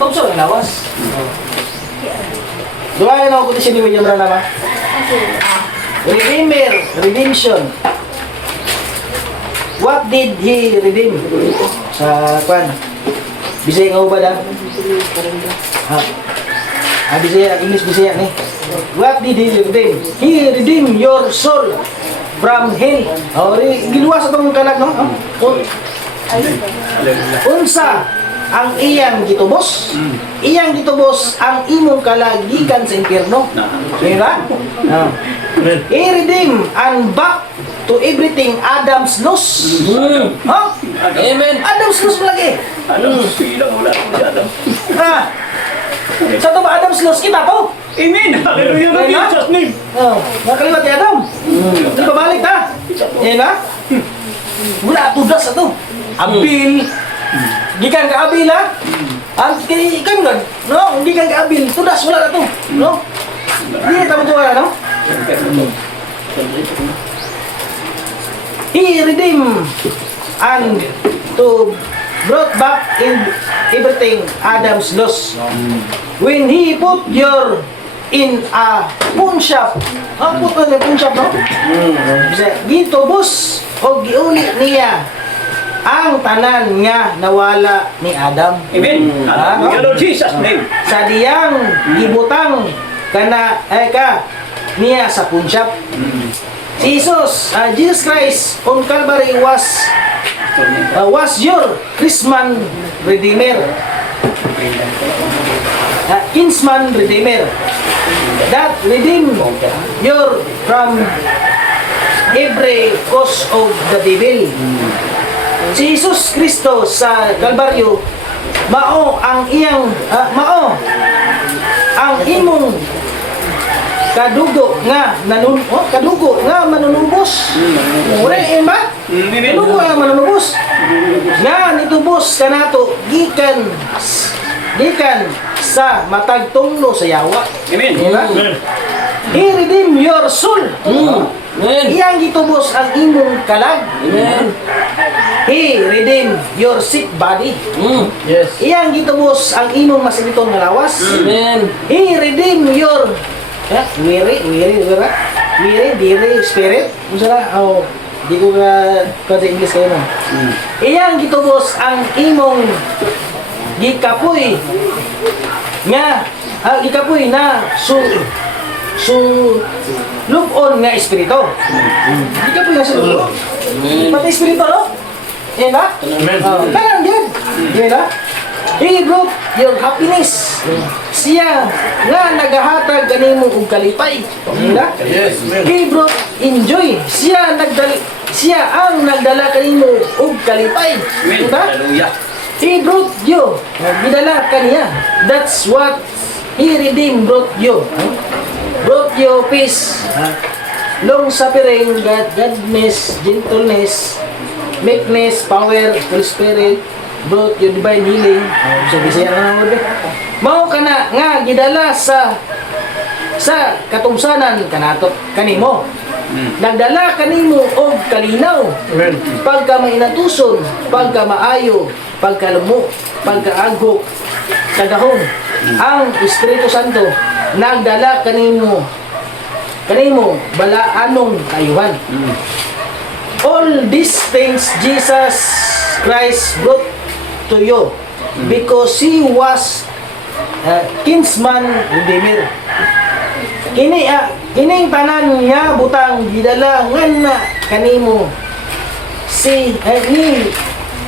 Tulso ang lawas. Dumayan ako kung siya ni William Ranama. Redeemer, redemption. What did he redeem? Sa kwan. Bisaya nga ba da? Bisaya, English Bisaya ni. What did he redeem? He redeemed your soul from hell. Giluwas atong kalag, no? Unsa ang iyang gitubos? Iyang gitubos ang imong kalagikan sa impyerno. Di ba? I-redeem and back to everything Adam's loss. Amen. Adam's loss lagi. Alam, silang wala ko si Adam. Sa to ba Adam's loss kita to? Amen. Hallelujah Lord Amen. Jesus name. Oh, nakaliwat ni Adam. Di ba balik ta? Yan na? Wala tudas ato. Abil. Gikan ka Abil ha? Ang kay kan gud, no? Gikan ka Abil, tudas wala na to, no? Di ta mo tuwa, no? He redeemed and to brought back in everything Adam's lost. When he put your in a pawn shop, put on the pawn shop, no? Gitubos o giuli niya ang tanan nga nawala ni Adam. Amen. Ano? Hallelujah Lord Jesus name. Sa diyang gibutang ka niya sa pawn shop. Si Jesus, Jesus Christ on Calvary was your kinsman redeemer. Kinsman redeemer. That redeemed your from every cause of the devil. Si Jesus Kristo sa Kalbaryo mao ang iyang ang imong kadugo nga manunubos. Ure ba? Kadugo nga manunubos. Nga nitubos kanato gikan sa matag tunglo sa yawa. Amen. Diba? He redeem your soul. Amen. Iyang gitubos ang imong kalag. Amen. He redeem your sick body. Yes. Iyang gitubos ang imong masinitong nga lawas. Amen. He redeem your weary spirit. Unsa na? Oh, di ko ka sa English kayo no. Iyang gitubos ang imong gikapoy na lubon nga espiritu. Gikapoy nga sa lubon. Pati espiritu no? Eh ba? Amen. Parang yan. Di ba? He brought your happiness. Siya nga nagahatag kanimo og kalipay. Di ba? Yes. He brought enjoy. Siya ang nagdala kanimo og kalipay. Amen. Di ba? Hallelujah. He brought you. Gidala kaniya. That's what He redeemed brought you. Brought you peace. Long suffering, godness, gentleness, meekness, power, Holy Spirit, brought you divine healing. So bisaya na mo mao kana nga gidala sa katungsanan kanimo. Nagdala kanimo og kalinaw. Amen. Pagka mainatuson, pagka maayo, pagkalumo, pagkaagok, kagahom. Ang Espiritu Santo nagdala kanimo balaanong kayuhan. All these things Jesus Christ brought to you because He was kinsman redeemer. Kining tanan nga butang gidala nga kanimo ni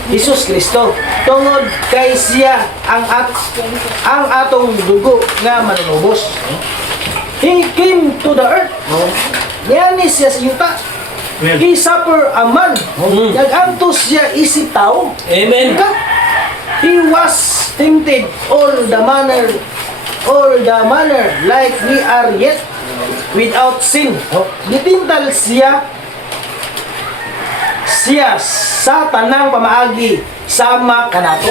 Jesus Kristo tungod kay siya ang atong dugo nga manunubos. He came to the earth. Niani siya sa yuta. He suffered a man. Nag-antos siya isip tao. Amen. He was tempted all the manner like we are yet without sin. Gitintal siya sa tanang pamaagi sama kanato.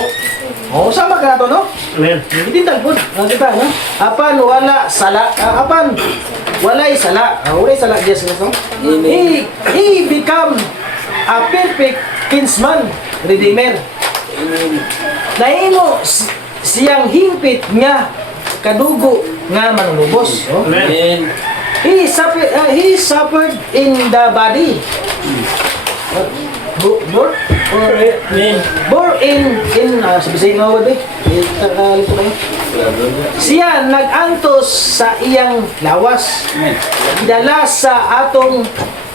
Sama kanato no? Amen. Gitintal pud. Kita no? Apan walay sala. Walay sala Diyos Kristo. He become a perfect kinsman redeemer. Nahimo siyang hingpit nga kadugo nga manunubos. Amen. He suffered in the body. Born in sabi mo ba? Lito kayo. Siya nag-antos sa iyang lawas. Dala sa atong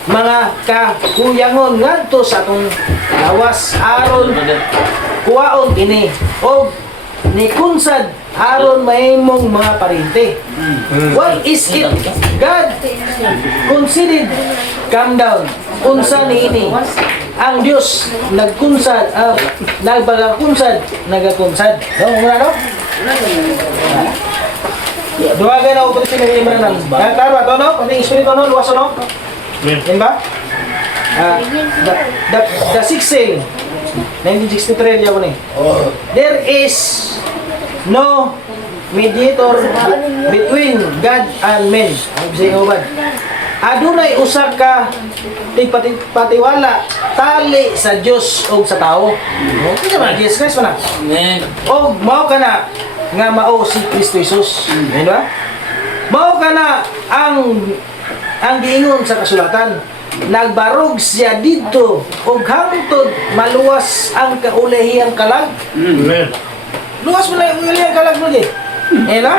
mga kakuyangon ngadto sa atong lawas aron kuwaon kini og nikunsad aron mahimong mga parente. What is it? God considered come down. Unsa niini? Ang Dios nagkunsad, nagakunsad. No, muna no? Duwagan na upo sila ni Ibranan. Klaro ba to, no? Pati espiritu, no? Luwaso, no? Yan ba? The Sixth Seal, 1963 yan ko ni. There is no mediator between God and men. Ang say ubad. Adunay usa ka patiwala tali sa Dios ug sa tao. Okay naman, Jesus Christ man. Amen. O mao kana nga mao si Kristo Jesus. Di ba? Mao kana ang giingon sa kasulatan. Nagbarog siya dito ug hangtod maluwas ang kaulahiyang kalag. Amen. Luwas mo na yung kaulahiyang kalag mo di. Eh na?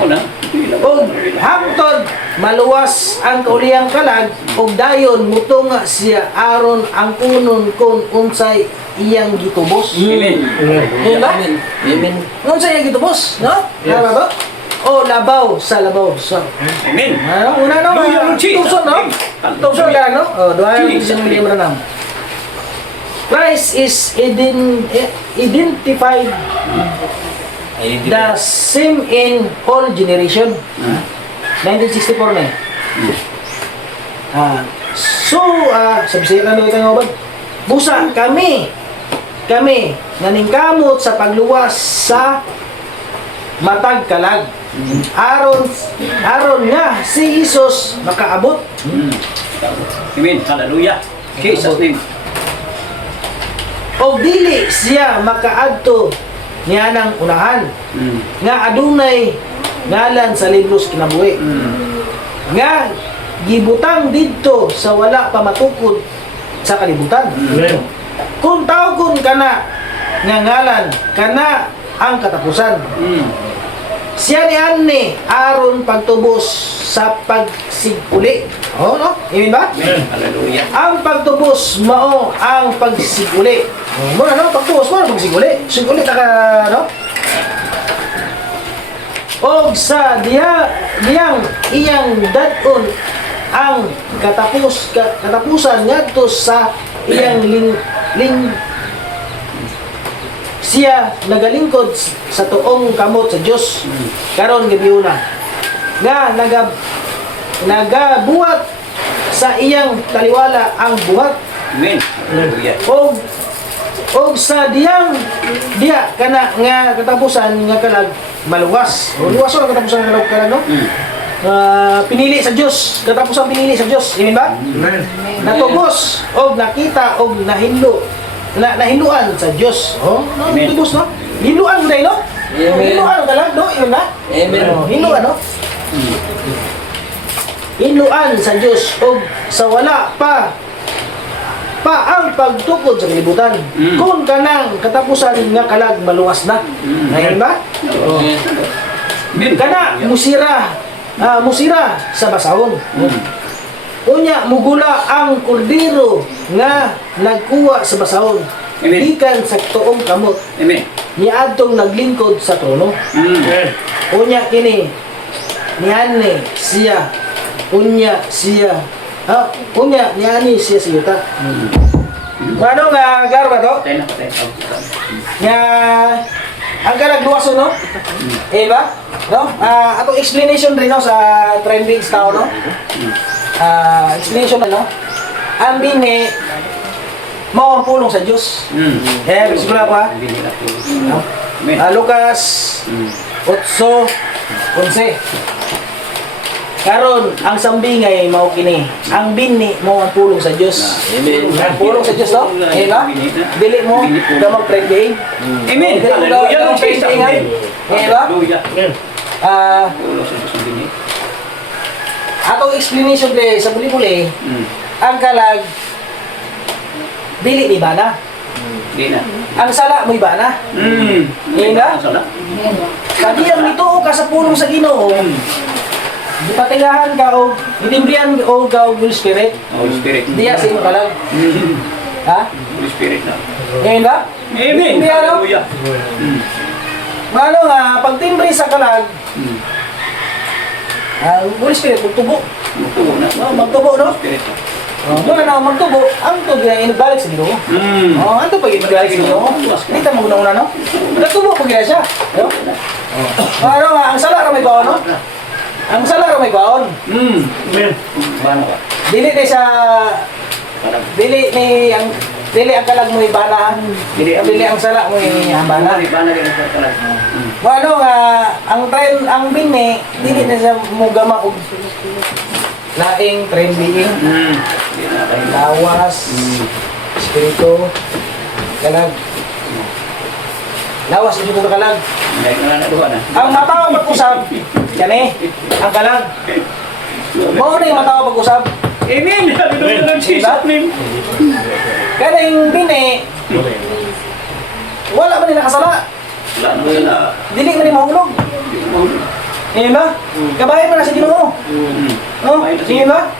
Una. Og hangtod maluwas ang kaulihang kalag og dayon mutunga siya aron ang kunon kung unsay iyang gitubos. Amen. Diba? Amen. Unsay iyang gitubos, no? Tama ba? O labaw sa labaw sa. Amen. Ano una no? Hallelujah, Jesus. Tuson no? Tuson ka no? O doon Jesus. yung libre nam. Christ is identified the same in all generation. 1964 na eh. Sabi siya ka doon ito busa kami naningkamot sa pagluwas sa matag kalag. Aron nga si Jesus makaabot. Amen. Hallelujah. Jesus name. O dili siya makaadto niya ng unahan. Nga adunay ngalan sa libros kinabuhi. Nga gibutang didto sa wala pa matukod sa kalibutan. Kung tawgon kana nga ngalan kana ang katapusan. Siya ni Anne aron pagtubos sa pagsiguli. Oh no? Amen ba? Amen. Hallelujah. Ang pagtubos mao ang pagsiguli. Mo na no pagtubos mo ang pagsiguli. Siguli ta ka no? Og sa diyang iyang dadon ang katapusan ngadto sa iyang ling siya nagalingkod sa tuong kamot sa Dios karon gabiuna nga nagabuhat sa iyang taliwala ang buhat. Amen. Hallelujah. Og sa diya kana nga katapusan nga kalag maluwas. O luwas ang katapusan nga kalag no? Pinili sa Dios, katapusan pinili sa Dios. Amen ba? Amen. Natubos og nakita og nahiluan sa Dios. Oh, no, Amen. tubos no? Hiluan mo dahil no? Amen. Hiluan kalag no? Yun na? Amen. Hiluan no? Hiluan sa Dios og sa wala pa ang pagtukod sa kalibutan. Kung kanang katapusan nga kalag maluwas na. Ngayon ba? Amen. Kana musira sa basahon. Unya mugula ang kordero nga nagkuha sa basahon. Amen. Gikan sa tuong kamot. Amen. Niadtong naglingkod sa trono. Amen. Unya kini niani siya. Unya niani siya sa yuta. Ano nga garba to? Patay na, patay. Nga ang karagluwaso no? Eh ba? No? Atong explanation rin no sa trending tao no? Explanation no? Ang bini mao ang pulong sa Dios. Siguro ako ha? No? Amen. Lucas 8:11. Karon ang sambingay mao kini. Ang bini mao ang pulong sa Dios. Amen. Ang pulong sa Dios no? Eh ba? Dili mo ka mag-praying. Amen. Hallelujah. Jesus name. Eh ba? Hallelujah. Ulo sa Diyos ang bini. Atong explanation pre sa buli-buli, ang kalag dili iba na. Di na. Ang sala mo iba na. Ngayon na? Sala. Sabi ang nituo ka sa pulong sa Ginoo. Gipatingahan ka o gitimbrihan o ka og Holy Spirit. Holy Spirit. Diya sa imo kalag. Ha? Holy Spirit na. Ngayon ba? Amen. Gitimbrihan, no? Hallelujah. Ano nga, pag timbre sa kalag, Holy Spirit, magtubo. Magtubo na. Magtubo, no? Spirit. Muna na magtubo, ang tubig na inibalik sa Ginoo. Ang tubig inibalik sa Ginoo. Hindi ta maguna-una, no? Nagtubo pag siya. No? Ano nga, ang sala ra may baon, no? Ang sala ra may baon. Amen. Bana ka. Dili ni sa dili ang kalag mo ibana. Dili ang sala mo ibana. Bana ka sa kalag. Ano nga, ang bini, dili na sa mugama og laing trending, lawas, espiritu, kalag. Lawas hindi ko kalag. Dahil na naduha na. Ang matawa pag-usap, kani, ang kalag. Mao na yung matawa pag-usap. Amen. Sabi doon ng Jesus name. Kaya yung bini, wala man din nakasala. Wala na wala. Dili man din mahulog. Ngayon ba? Kabayan mo na sa Ginoo. No? Sige ba?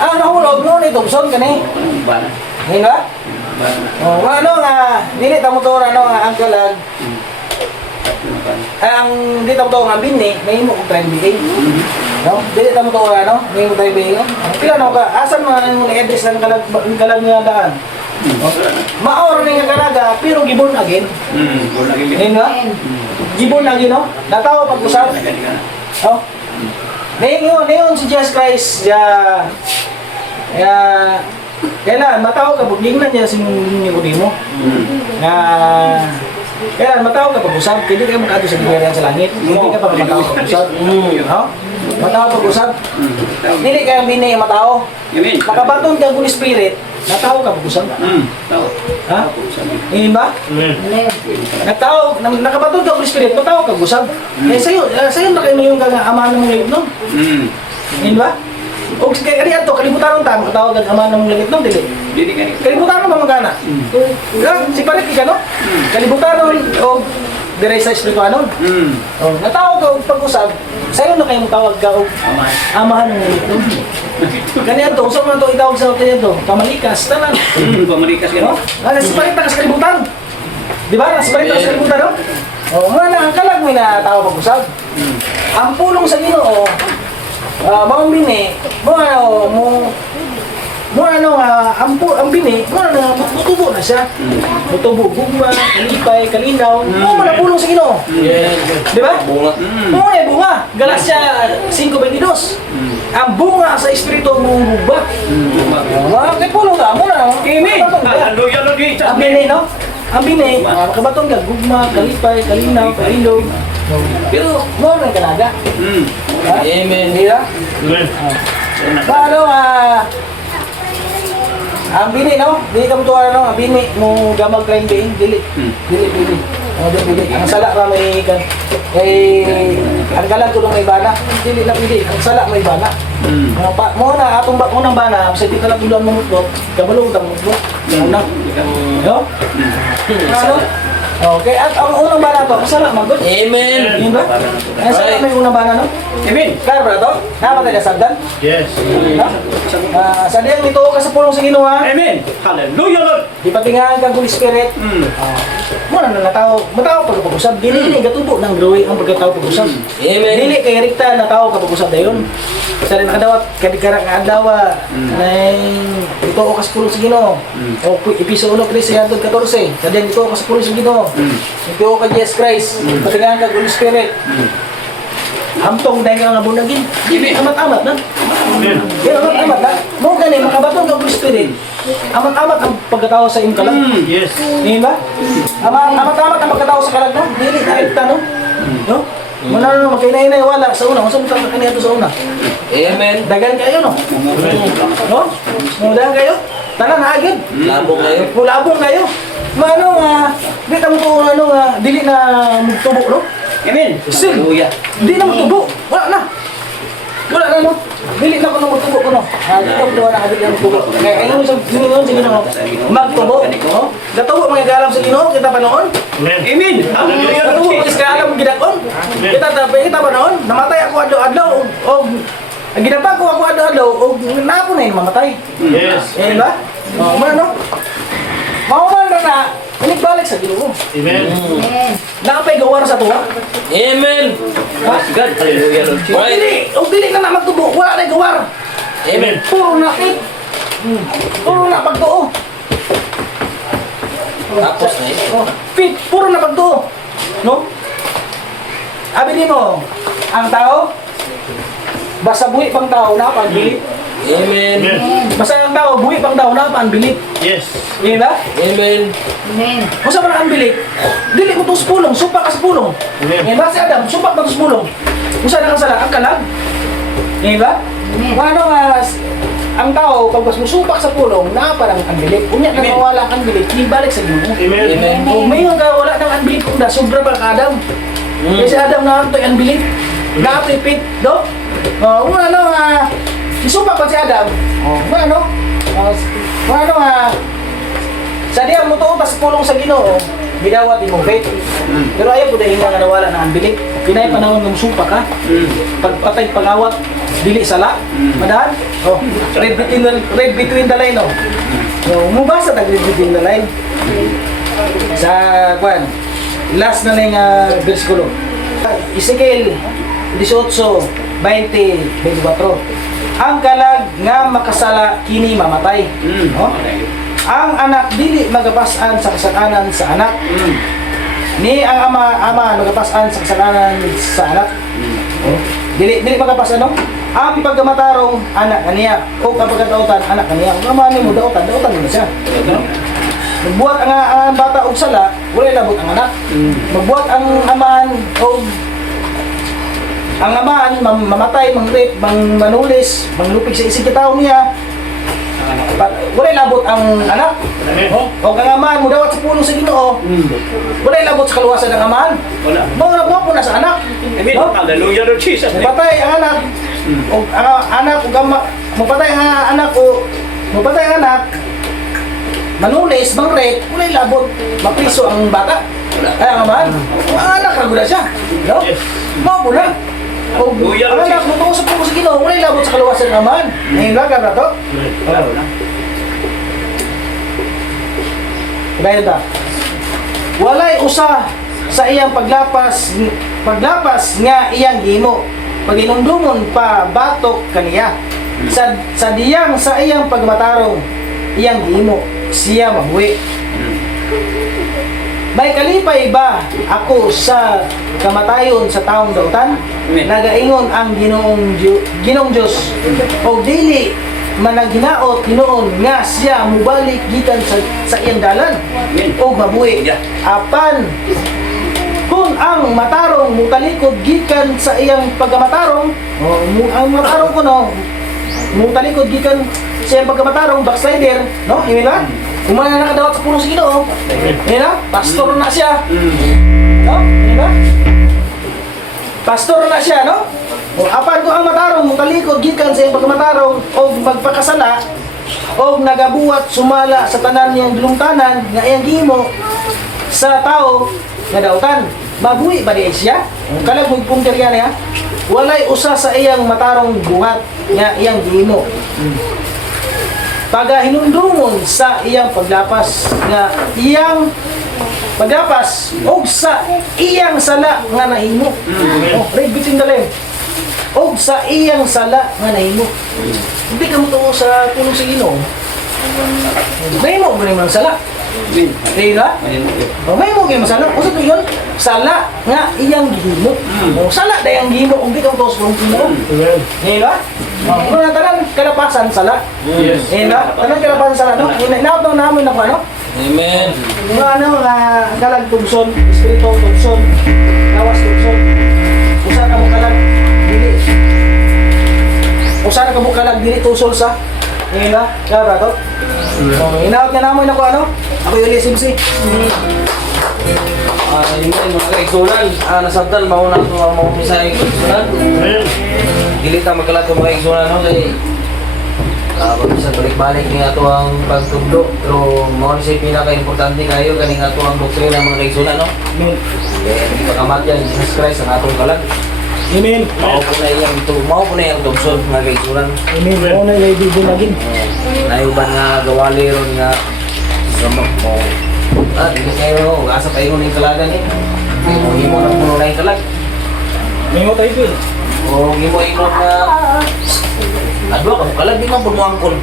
Ang nahulog mo ni Thompson kani. Bana. Ngayon ba? Bana. Oh, ano nga, dili ta mo to ano nga ang kalag. Ang dili ta mo to nga bini, may mo og trending. No? Dili ta mo to ano, may mo trending. Pila no ka? Asan man mo ni-address ang kalag niya daan? Maor ni nga kalaga pero gibon again. Wala lagi. Ngayon ba? Gibon lagi no? Natawa pag-usap. Oh. Ngayon si Jesus Christ kailan matawag ka bugingnan niya si Nicodemo. Na kailan matawag ka pag-usap, hindi ka makadto sa giberian sa langit. Hindi ka pa matawag pag-usap. No? Matawag pag-usap. Dili ka bini matao. Amen. Nakabaton ka Holy Spirit, natawag ka pag-usap. Tao. Ha? Hindi ba? Amen. Nakabaton ka Holy Spirit, matawag ka pag-usap. Eh sa'yo na kayo yung ama ng langit no? Hindi ba? O kaya ito, kalibutan ng tama, tawag ang ama ng langit no? Dili. Dili ka ni. Kalibutan ng mga gana. Si Parit ka no? Kalibutan o dire sa Espirituanon. O, natawag ka og pag-usap, sa'yo na kayo matawag ka og amahan ng langit no? Ganyan to, saan man to itawag sa kanya to? Pamalikas, tanan. Pamalikas ka No? no? Si Parit na sa kalibutan. Di ba? Si Parit na sa kalibutan no? O, muna na ang kalag mo na tawag pag-usap. Ang pulong sa Ginoo, mga bini, ang bini, mutubo na siya. Mutubo, gugma, kalipay, kalinaw. Mo na pulong sa Ginoo. Di ba? Bunga. Mo na bunga. Galacia 5:22. Ang bunga sa espiritu mo bugba. Kay pulong ka, mo na. Amen. Hallelujah Lord Jesus. Ang bini, no? Ang bini, kabaton ka, gugma, kalipay, kalinaw, kalilog. Pero, mo na kalaga. Amen. Hindi ba? Paano ang bini no? Dili ka mo tuwa no? Ang bini mo gamag trending, dili. Dili. Ang sala ra may kan. Ang galag ko may bana. Dili na pili. Ang sala may bana. Mo na atong unang bana, sa di ka lang dulan mo mutlog, kabalo ta mutlog. Una. No? Ano? Okay, at ang unang bana to, kasala magod. Amen. Yun ba? Ang sala may unang bana no? Amen. Kaya ba to? Namatay ka sagdan? Yes. Sa diyang nito ka sa pulong sa Ginoo ha? Amen. Hallelujah Lord. Di patingahan ka Holy Spirit. Muna na matao pag-usap. Dili gatubo ng drawing ang pagkatao pag-usap. Amen. Dili kay rekta na tao ka pag-usap dayon. Sa rin kadawat kadikara nga adlaw na ito ka sa pulong sa Ginoo. O episode 3:14. Sa diyang ito ka sa pulong sa Ginoo. Ito ka Jesus Christ. Patingahan ka Holy Spirit. Amtong dahil nga bunagin. Amat-amat na. Pero amat-amat na. Mo gani makabatong ka Holy Spirit. Amat-amat ang pagkatao sa imong kalag. Yes. Di ba? Amat-amat ang pagkatao sa kalag no? Dili direkta no? No? Muna na magkainay-inay wala sa una. Unsa mo ta kaniya to sa una? Amen. Dagan kayo no? No? Dagan kayo? Tanan na agad. Labong kayo. Labong kayo. Mano nga, di ta mo to ano nga dili na magtubo no? Amen. Still, Hallelujah. di na magtubo. Wala na. Wala na no. Dili na ko na magtubo ko no. Di na ko na dili na magtubo. Kaya ayun sa Ginoo sa Ginoo. Magtubo. No? Gatubo mga galam sa Ginoo kita pa noon. Amen. Hallelujah Lord Gatubo Jesus. is kaalam gidakon. Kita pa noon. Namatay ako adlaw og ang ginaba ko ako adlaw og napo na yung mamatay. Yes. Eh ba? Oh, no? Mauman na balik sa Ginoo. Amen. Amen. Napay gawar sa tuwa. Amen. Praise God. Hallelujah Lord Jesus. Dili na magtubo, wala na gawar. Amen. Puro na kit. Puro na pagtuo. Tapos na yun. Puro na pagtuo. No? Abi mo, ang tao, basta buhi pang tao na pagbilit. Amen. Basta ang tao, buhi pang tao na pagbilit. Yes. Di ba? Amen. Amen. Kung sa mga ang bilik, dili mo to sa pulong, supak ka sa pulong. Amen. Di ba si Adam, supak ba to sa pulong? Kung saan ang sala, ang kalag. Di ba? Amen. Kung ano nga, ang tao, pag mas musupak sa pulong, nakaparang ang bilik. Kung yan Amen. nawawala ang bilik, ibalik sa inyo. Amen. Amen. Kung may nga wala ng unbelief kung na, sobra pa ka Adam. Kasi Adam na ito unbelief. Na ito ipit, do? Kung ano nga, isupak pa si Adam. Kung ano, kung ano nga, sa diyan mo to, pas pulong sa Ginoo, bidawat imong faith. Pero ayaw po dahil nga nawala ng unbelief. Pinay panahon ng supak ha. Pagpatay, pangawat, dili sala. Madahan? Oh, read between the line, oh. So, mubasa tag read between the line. Sa kwan, last na lang bersikulo. Ezekiel 18:20-24. Ang kalag nga makasala kini mamatay. No? Ang anak dili magapasan sa kasalanan sa anak. Ni ang ama magapasan sa kasalanan sa anak. Dili magapasan no? Ang pagkamatarong anak kaniya o ang pagkatautan anak kaniya. Kung amani mo dautan mo siya. Magbuhat ang bata og sala, wala labot ang anak. Magbuhat ang amahan og ang amahan mamatay, mangrip, manulis, manglupig sa isig kitaw niya. Wala labot ang anak. O ang amahan mo dawat sa puno sa Ginoo. Wala labot sa kaluwasan ng amahan. Wala. Mo po na sa anak. Amen. No? Hallelujah, Lord Jesus. Mapatay ang anak. O ang anak o mapatay ang anak o mapatay ang anak. Manulis, mangrip, wala labot. Mapriso ang bata. Kaya nga man, ang anak raguda siya. No? Yes. Mao po na. O Hallelujah, ang anak mo tungo sa puno sa Ginoo, wala labot sa kaluwasan ng amahan. Ngayon lang ka to. Wala. Kaya ta. Walay usa sa iyang paglapas nga iyang gimo. Paginumdumon pa batok kaniya. Sa diyang sa iyang pagmatarong iyang gimo siya mabuhi. May kalipay ba ako sa kamatayon sa taong dautan? Amen. Nagaingon ang Ginoong Diyos. O dili managhinaot Ginoon nga siya mubalik gikan sa iyang dalan o mabuhi. Yeah. Apan kung ang matarong mutalikod gikan sa iyang pagkamatarong, ang matarong ko no, mutalikod gikan sa iyang pagkamatarong, backslider, no? Hindi ba? Umana na nakadawat sa puno sa Ginoo. Hindi na? Pastor na siya. No? Hindi ba? Pastor na siya, no? O apan ko ang matarong mutalikod gikan sa iyang pagkamatarong o magpakasala o nagabuhat sumala sa tanan niyang dulungtanan nga iyang gimo sa tao nga dautan. Mabuhi ba diya siya? Kalag mo pong kariyan niya. Walay usa sa iyang matarong buhat nga iyang gimo. Pagahinumdumon sa iyang paglapas nga iyang paglapas og sa iyang sala nga nahimo. Oh, read between the line. Og sa iyang sala nga nahimo. Hindi ka mo tuo sa puno sa Ginoo. Nahimo mo rin ang sala. Di ba? May mo gyud masala. Usa to yun? Sala nga iyang gihimo. O sala dayang gihimo ug di ka mo tuo sa puno sa Ginoo. Di ba? Kung tanan kalapasan sala. Yes. Tanan kalapasan sala no. Inaabang namin na ano? Amen. Mga ano nga kalag tugson, espiritu tugson, lawas tugson. Usa ka mo kalag dili. Usa ka mo kalag dili tusol sa. Di ba? Kaya to. Inaot nga namin ako ano? Ako yung LSMC. Amen, mga kaigsunan. Nasabtan, mauna ito ang mga misay kaigsunan. Dili ta magkalat mga kaigsunan, no? Kaya sa balik-balik niya ito ang pagtugdo. Pero mga siya pinaka-importante kayo, kaning ito ang doktrina mga kaigsunan, no? Kaya hindi pagkamatyan, Jesus Christ ang atong kalag. Amen. Mao po na iyang tugson mga kaigsunan. Amen. Ano na yung bibinagin? Nayuban nga gawali ron nga gamot mo. Hindi kayo, asa pa yung kalagan eh. Himo na puno na yung kalag. May mo tayo din. O himo na adwa ka kalag di man puno angkon.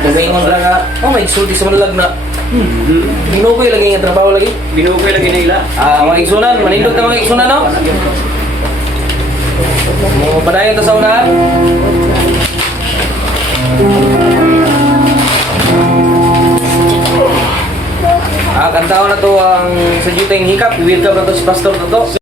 Kasi ingon ra nga, may sulti sa malalag na Binukoy lagi nga trabaho lagi. Binukoy lagi nila. Mga igsunan, manindot ka mga igsunan, no? Mo padayon ta sa unahan. Kantaon na to ang sa juteng hikap. Welcome na to si Pastor na to.